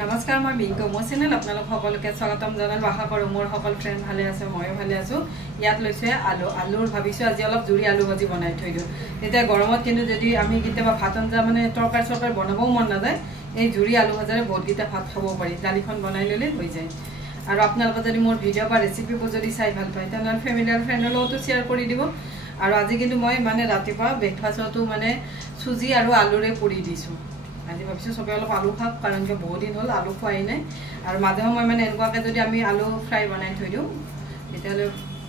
নমস্কাৰ মই বিংকু মোৰ চেনেল আপোনালোক সকলোকে স্বাগতম জনালো আশা কৰো মোৰ সকল ফ্ৰেন্ড ভালে আছে ময়ো ভালে আছো ইয়াত লৈছে আলুৰ ভাবিছো আজি অলপ জুৰি আলু ভাজি বনাই থৈ দিও এতিয়া গৰমত কিন্তু যদি আমি কিতেবা ভাত আঞ্জা মানে তৰকাৰী বনাবও মন নাযায় এই জুৰি আলু ভাজাৰে বহুত গিটা ভাত খাব পাৰি দালিখন বনাই ললে হৈ যায় আৰু আপোনালোকে যদি মোৰ ভিডিও বা ৰেচিপিবোৰ যদি চাই ভাল পায় তেনে ফ্যামিলি আৰু ফ্ৰেণ্ডৰ লগতো শেয়াৰ কৰি দিব আৰু আজি কিন্তু মই মানে ৰাতিপুৱা ব্ৰেকফাষ্টটো মানে সুজি আৰু আলুৰে পুৰি দিছো আজি ভাবিছো সবে অলপ আলু খাক কাৰণ যে বহুত দিন হল আলু খোৱাই নাই আৰু মাঝে সময় মানে এনেকুৱাকে যদি আমি আলু ফ্ৰাই বনাই থৈ দিও তেতিয়ালে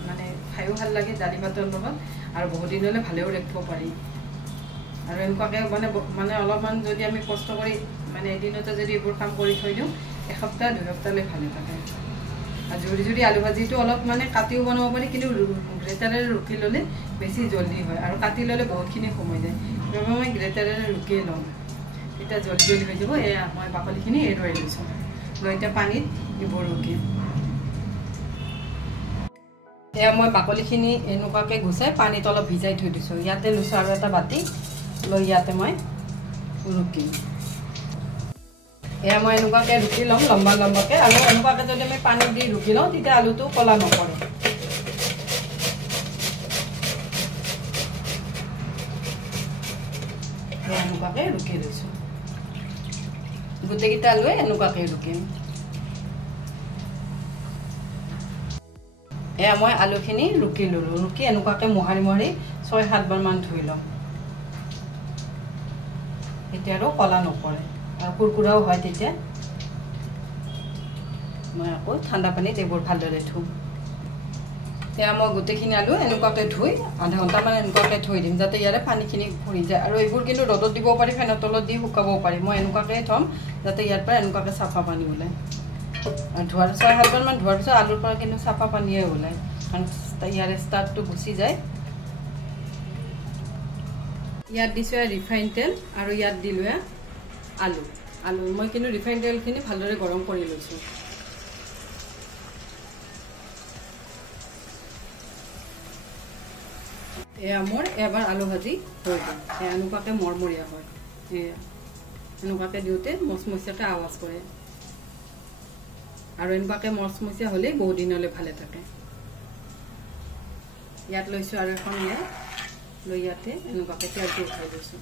মানে খাইও ভাল লাগে দালি ভাতৰ লগত আৰু বহুত দিন হলে ভালেও ৰাখিব পাৰি আৰু এনেকুৱাকে মানে অলপমান যদি আমি কষ্ট কৰি মানে এদিনতে যদি এইবোৰ কাম কৰি থৈ দিও এসপ্তাহ দুই সপ্তাহলৈ ভালে থাকে আৰু জুৰি আলু ভাজিটো অলপ মানে কাটিও বনাব পাৰি কিন্তু গ্ৰেটাৰেৰে ৰুকি ললে বেছি জলদি হয় আৰু কাটি ললে বহুতখিনি সময় যায় সেইবাবে মই গ্ৰেটাৰেৰে ৰুকি লওঁ এটা জলদি হৈ যাব এয়া মই বাকলিখিনি এৰুৱাই লৈছো লৈ এটা পানীত এইবোৰ ৰুকি এয়া মই বাকলিখিনি এনেকুৱাকে গুচাই পানীত অলপ ভিজাই থৈ দিছো ইয়াতে লৈছো আৰু এটা বাটি লৈ ইয়াতে মই ৰুকি এয়া মই এনেকুৱাকে ৰুকি লম লম্বা লম্বাকে আৰু এনেকুৱাকে যদি আমি পানী দি ৰুকি লওঁ তেতিয়া আলুটো কলা নপৰে এনেকুৱাকে ৰুকি লৈছো গোটেইকেইটা আলুৱে এনেকুৱাকে ৰুকিম এয়া মই আলুখিনি ৰুকি ললো ৰুকি এনেকুৱাকে মোহাৰি মোহাৰি 6-7 বাৰ মান ধুই লম এতিয়া আৰু কলা নপৰে আৰু কুৰকুৰাও হয় তেতিয়া মই আকৌ ঠাণ্ডা পানীত এইবোৰ ভালদৰে ধুম এয়া মই গোটেইখিনি আলু এনেকুৱাকে ধুই আধা ঘণ্টা মান এনেকুৱাকে থৈ দিম যাতে ইয়াৰে পানীখিনি ফুৰি যায় আৰু এইবোৰ কিন্তু ৰ'দত দিব পাৰি ফেনৰ তলত দি শুকাবও পাৰি মই এনেকুৱাকে থম যাতে ইয়াৰ পৰা এনেকুৱাকে চাফা পানী ওলায় আৰু ধোৱাৰ 6-7 বাৰ মান ধোৱাৰ পিছত আলুৰ পৰা কিন্তু চাফা পানীয়ে ওলায় কাৰণ ইয়াৰে ষ্টাৰ্টটো গুচি যায় ইয়াত দিছো ৰিফাইন তেল আৰু ইয়াত দিলো আলু মই কিন্তু ৰিফাইন তেলখিনি ভালদৰে গৰম কৰি লৈছো এয়া মোৰ এবাৰ আলু ভাজি হৈ গ'ল এনেকুৱাকে মৰমৰীয়া হয় এয়া এনেকুৱাকে দিওঁতে মচমচীয়াকে আৱাজ কৰে আৰু এনেকুৱাকে মচমচীয়া হ'লে বহুত দিনলৈ ভালে থাকে ইয়াত লৈছো আৰু এখন লৈ ইয়াতে এনেকুৱাকে তেলটো উঠাই লৈছো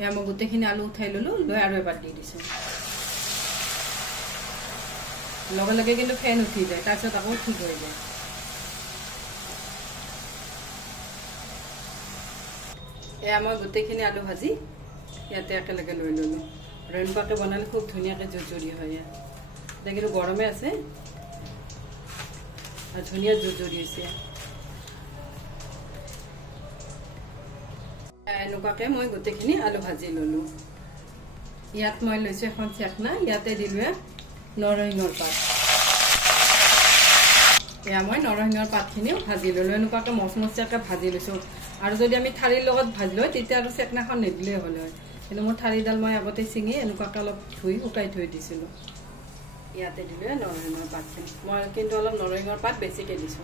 এয়া মই গোটেইখিনি আলু উঠাই ললো লৈ আৰু এবাৰ দি দিছো লগে লগে কিন্তু ফেন উঠি যায় তাৰপিছত আকৌ ঠিক হৈ যায় এয়া মই গোটেইখিনি আলু ভাজি ইয়াতে একেলগে লৈ ললো আৰু এনেকুৱাকে বনালে খুব ধুনীয়াকে জুজুৰি হয় ইয়াত এতিয়া কিন্তু গৰমে আছে আৰু ধুনীয়া জুজুৰি হৈছে এনেকুৱাকে মই গোটেইখিনি আলু ভাজি ললো ইয়াত মই লৈছো এখন চেকনা ইয়াতে দিলো নৰসিংহৰ পাত এয়া মই নৰসিংহৰ পাতখিনিও ভাজি ললো এনেকুৱাকে মচমচীয়াকে ভাজি লৈছো আৰু যদি আমি ঠাৰিৰ লগত ভাজি লওঁ তেতিয়া আৰু চেকনাখন নিদিলেই হ'ল হয় কিন্তু মোৰ ঠাৰিডাল মই আগতে ছিঙি এনেকুৱাকে অলপ ধুই শুকাই থৈ দিছিলো ইয়াতে দিলো নৰসিংহৰ পাতখিনি মই কিন্তু অলপ নৰসিংহৰ পাত বেছিকে দিছো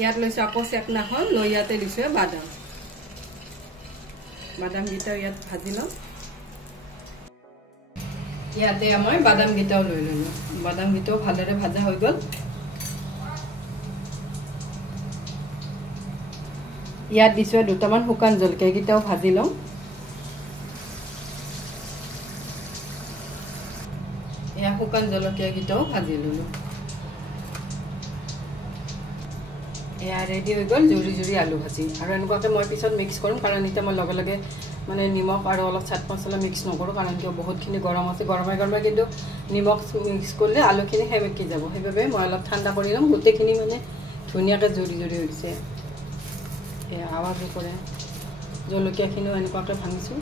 ইয়াত লৈছো আকৌ চেকনাখন লৈ ইয়াতে দিছো বাদামকেইটাও ইয়াত ভাজি লওঁ ইয়াতে মই বাদামকেইটাও লৈ ললো বাদামকেইটাও ভালদৰে ভাজা হৈ গ'ল ইয়াত দিছো দুটামান শুকান জলকীয়া কেইটাও ভাজি লওঁ এয়া শুকান জলকীয়া কেইটাও ভাজি ললো এয়া ৰেডি হৈ গ'ল জুৰি আলু ভাজি আৰু এনেকুৱাকে মই পিছত মিক্স কৰিম কাৰণ এতিয়া মই লগে লগে মানে নিমখ আৰু অলপ চাট মছলা মিক্স নকৰোঁ কাৰণ কিয় বহুতখিনি গৰম আছে গৰমে গৰমে কিন্তু নিমখ মিক্স কৰিলে আলুখিনি সেমেকি যাব সেইবাবে মই অলপ ঠাণ্ডা কৰি ল'ম গোটেইখিনি মানে ধুনীয়াকৈ জুৰি হৈছে এয়া আৱাজো কৰে জলকীয়াখিনিও এনেকুৱাকৈ ভাঙিছোঁ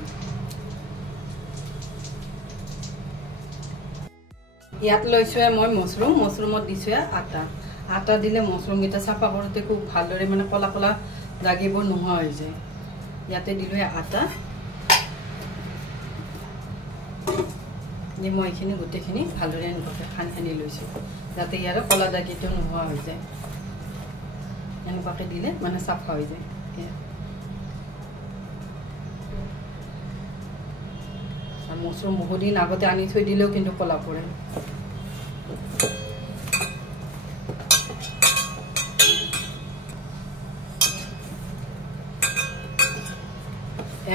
ইয়াত লৈছো মই মছৰুমত দিছো আটা দিলে মছৰুমকেইটা চাফা কৰোঁতে খুব ভালদৰে মানে কলা কলা দাগিবোৰ নোহোৱা হৈ যায় ইয়াতে দিলো আটা মই এইখিনি গোটেইখিনি ভালদৰে এনেকুৱাকৈ সানি লৈছো যাতে ইয়াৰ কলা দাগিটো নোহোৱা হৈ যায় এনেকুৱাকৈ দিলে মানে চাফা হৈ যায় আৰু মচৰুম বহুত দিন আগতে আনি থৈ দিলেও কিন্তু কলা পৰে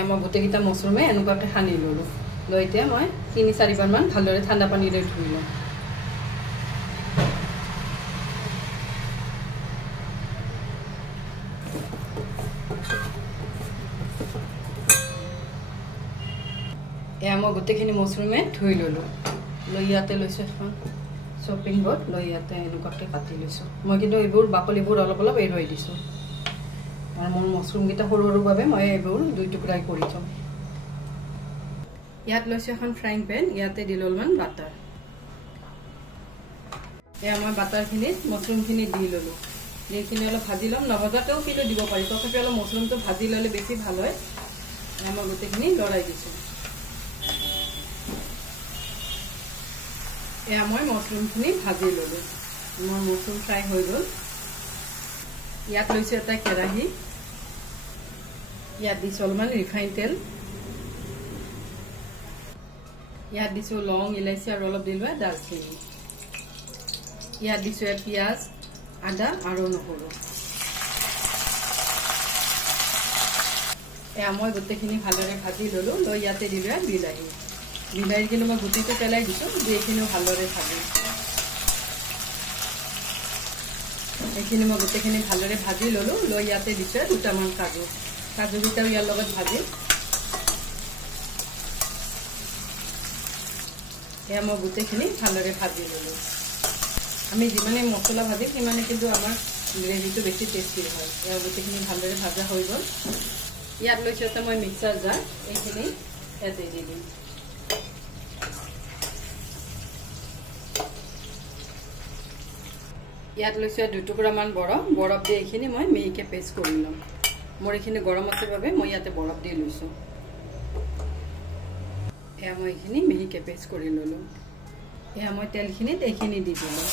মই গোটেইকেইটা মচৰুমে এনেকুৱাকৈ সানি ল'লোঁ লৈ এতিয়া মই 3-4 বাৰমান ভালদৰে ঠাণ্ডা পানীৰে ধুই লওঁ মই গোটেইখিনি মচৰুমে ধুই ল'লোঁ লৈ ইয়াতে লৈছোঁ এখন শ্বপিং বোৰ্ড লৈ ইয়াতে এনেকুৱাকৈ কাটি লৈছোঁ মই কিন্তু এইবোৰ বাকলিবোৰ অলপ অলপ এৰুৱাই দিছোঁ আৰু মোৰ মচৰুমকেইটা সৰু সৰু বাবে মই এইবোৰ 2 টুকুৰাই কৰি থওঁ ইয়াত লৈছোঁ এখন ফ্ৰাইং পেন ইয়াতে দিলোঁ অলপমান বাটাৰ মই বাটাৰখিনিত মচৰুমখিনি দি ল'লোঁ এইখিনি অলপ ভাজি ল'ম নভজাতেও কিন্তু দিব পাৰি তথাপি অলপ মচৰুমটো ভাজি ল'লে বেছি ভাল হয় মই গোটেইখিনি লৰাই দিছোঁ মই মচৰুমখিনি ভাজি ল'লোঁ মোৰ মচৰুম ফ্ৰাই হৈ গ'ল ইয়াত লৈছোঁ এটা কেৰাহী ইয়াত দিছোঁ অলপমান ৰিফাইন তেল ইয়াত দিছোঁ লং ইলাইচি আৰু অলপ দিলোঁ দালচেনি ইয়াত দিছোঁ পিঁয়াজ আদা আৰু নহৰু মই গোটেইখিনি ভালদৰে ভাজি ল'লোঁ লৈ ইয়াতে দিলোঁ বিলাহী বিলাহী কিন্তু মই গুটিটো পেলাই দিছোঁ এইখিনিও ভালদৰে ভাজি এইখিনি মই গোটেইখিনি ভালদৰে ভাজি ল'লোঁ লৈ ইয়াতে দিছোঁ 2টামান কাজুকেইটাও ইয়াৰ লগত ভাজি মই গোটেইখিনি ভালদৰে ভাজি ল'লোঁ আমি যিমানে মছলা ভাজিম সিমানে কিন্তু আমাৰ গ্ৰেভিটো বেছি টেষ্টি হয় গোটেইখিনি ভালদৰে ভাজা হৈ গ'ল ইয়াত লৈছোঁ এটা মই মিক্সাৰ জাৰ এইখিনি ইয়াতে দি দিম ইয়াত লৈছোঁ 2 টুকুৰামান বৰফ দি এইখিনি মই মিহিকৈ পেষ্ট কৰি ল'ম মোৰ এইখিনি গৰম আছে বাবে মই ইয়াতে বৰফ দি লৈছোঁ মই এইখিনি মিহিকৈ পেষ্ট কৰি ল'লোঁ মই তেলখিনিত এইখিনি দি দিলোঁ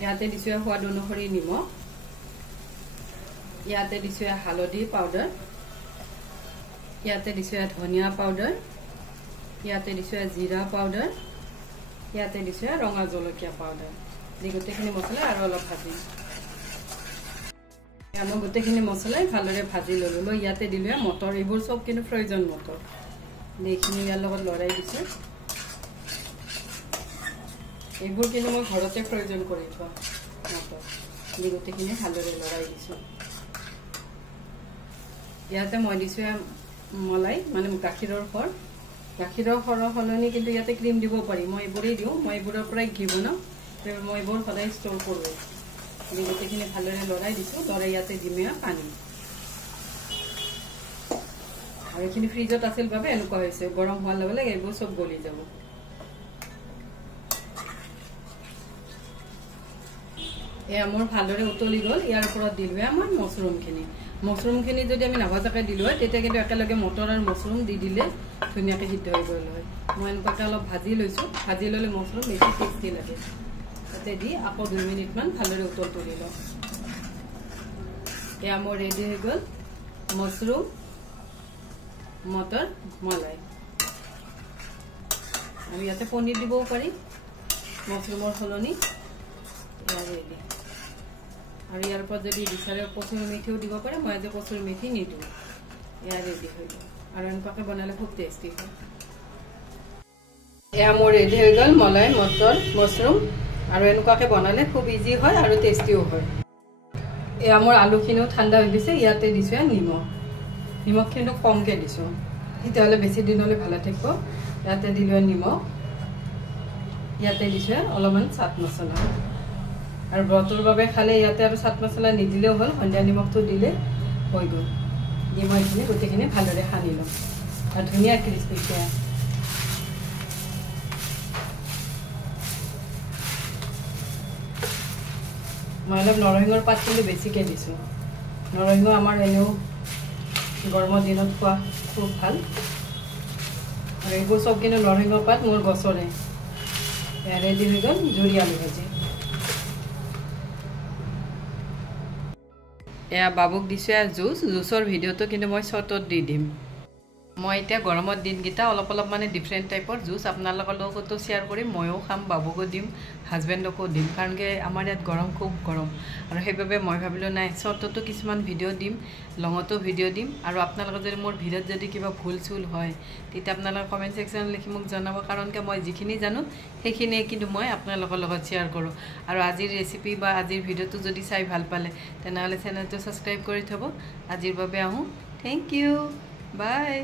ইয়াতে দিছোঁ সোৱাদ অনুসৰি নিমখ ইয়াতে দিছোঁ হালধি পাউডাৰ ইয়াতে দিছোঁ ধনিয়া পাউডাৰ ইয়াতে দিছোঁ জিৰা পাউডাৰ ইয়াতে দিছোঁ ৰঙা জলকীয়া পাউডাৰ দি গোটেইখিনি মছলা আৰু অলপ ভাজি মই গোটেইখিনি মছলাই ভালদৰে ভাজি ল'লোঁ লৈ ইয়াতে দিলোঁ মটৰ এইবোৰ চব কিন্তু ফ্ৰ'জেন মটৰ এইখিনি ইয়াৰ লগত লৰাই দিছোঁ এইবোৰ কিন্তু মই ঘৰতে ফ্ৰ'জেন কৰি থোৱা মটৰ দি গোটেইখিনি ভালদৰে লৰাই দিছোঁ ইয়াতে মই দিছোঁ মলাই মানে গাখীৰৰ সৰৰ সলনি কিন্তু ইয়াতে ক্ৰীম দিব পাৰি মই এইবোৰেই দিওঁ মই এইবোৰৰ পৰাই ঘি বনাওঁ মই এইবোৰ সদায় ষ্ট'ৰ কৰোঁ গোটেইখিনি ভালদৰে লৰাই দিছোঁ লৰাই ইয়াতে দিম পানী আৰু এইখিনি ফ্ৰিজত আছিল বাবে এনেকুৱা হৈছে গৰম হোৱাৰ লগে লগে এইবোৰ চব গলি যাব মোৰ ভালদৰে উতলি গ'ল ইয়াৰ ওপৰত দিলোঁ আমাৰ মচৰুমখিনি যদি আমি নাভাজাকৈ দিলোঁ হয় তেতিয়া কিন্তু একেলগে মটৰ আৰু মচৰুম দি দিলে ধুনীয়াকৈ সিদ্ধ হৈ গ'ল হয় মই এনেকুৱাকৈ অলপ ভাজি লৈছোঁ ভাজি ল'লে মচৰুম বেছি টেষ্টি লাগে তাতে দি আকৌ 2 মিনিটমান ভালদৰে উতল তুলি লওঁ মোৰ ৰেডি হৈ গ'ল মচৰুম মটৰ মলাই আমি ইয়াতে পনীৰ দিবও পাৰি মচৰুমৰ সলনি ৰেডি আৰু ইয়াৰ ওপৰত যদি বিচাৰে কচুৰি মেথিও দিব পাৰে মই আজি কচুৰি মেথি নিদিওঁ ৰেডি হৈ গ'ল আৰু এনেকুৱাকৈ বনালে খুব টেষ্টি হয় মোৰ ৰেডি হৈ গ'ল মলাই মটৰ মচৰুম আৰু এনেকুৱাকৈ বনালে খুব ইজি হয় আৰু টেষ্টিও হয় মোৰ আলুখিনিও ঠাণ্ডা হৈ গৈছে ইয়াতে দিছোঁ নিমখ কিন্তু কমকৈ দিছোঁ তেতিয়াহ'লে বেছি দিনলৈ ভালে থাকিব ইয়াতে দিলোঁ নিমখ ইয়াতে দিছোঁ অলপমান চাট মছলা আৰু ব্ৰতৰ বাবে খালে ইয়াতে আৰু চাট মছলা নিদিলেও হ'ল সন্ধিয়া নিমখটো দিলে হৈ গ'ল দি মই এইখিনি গোটেইখিনি ভালদৰে সানি ল'ম আৰু ধুনীয়া ক্ৰিস্পিকৈ মই অলপ নৰসিংহৰ পাত কিন্তু বেছিকৈ দিছোঁ নৰসিংহ আমাৰ এনেও গৰমৰ দিনত খোৱা খুব ভাল আৰু এইবোৰ চব কিন্তু নৰসিংহৰ পাত মোৰ গছৰে ৰেডি হৈ গ'ল জুৰি আলু ভাজি এয়া বাবুক দিছোঁ জুচৰ ভিডিঅ'টো কিন্তু মই শ্বৰ্টত দি দিম মই এতিয়া গৰমৰ দিনকেইটা অলপ মানে ডিফাৰেণ্ট টাইপৰ জুচ আপোনালোকৰ লগতো শ্বেয়াৰ কৰিম ময়ো খাম বাবুকো দিম হাজবেণ্ডকো দিম কাৰণ কি আমাৰ ইয়াত গৰম খুব গৰম আৰু সেইবাবে মই ভাবিলোঁ নাই শ্বৰ্টতো কিছুমান ভিডিঅ' দিম লঙতো ভিডিঅ' দিম আৰু আপোনালোকৰ যদি মোৰ ভিডিঅ'ত যদি কিবা ভুল চুল হয় তেতিয়া আপোনালোকে কমেণ্ট ছেকশ্যনত লিখি মোক জনাব কাৰণ কি মই যিখিনি জানো সেইখিনিয়ে কিন্তু মই আপোনালোকৰ লগত শ্বেয়াৰ কৰোঁ আৰু আজিৰ ৰেচিপি বা আজিৰ ভিডিঅ'টো যদি চাই ভাল পালে তেনেহ'লে চেনেলটো ছাবস্ক্ৰাইব কৰি থ'ব আজিৰ বাবে আহোঁ থেংক ইউ বাই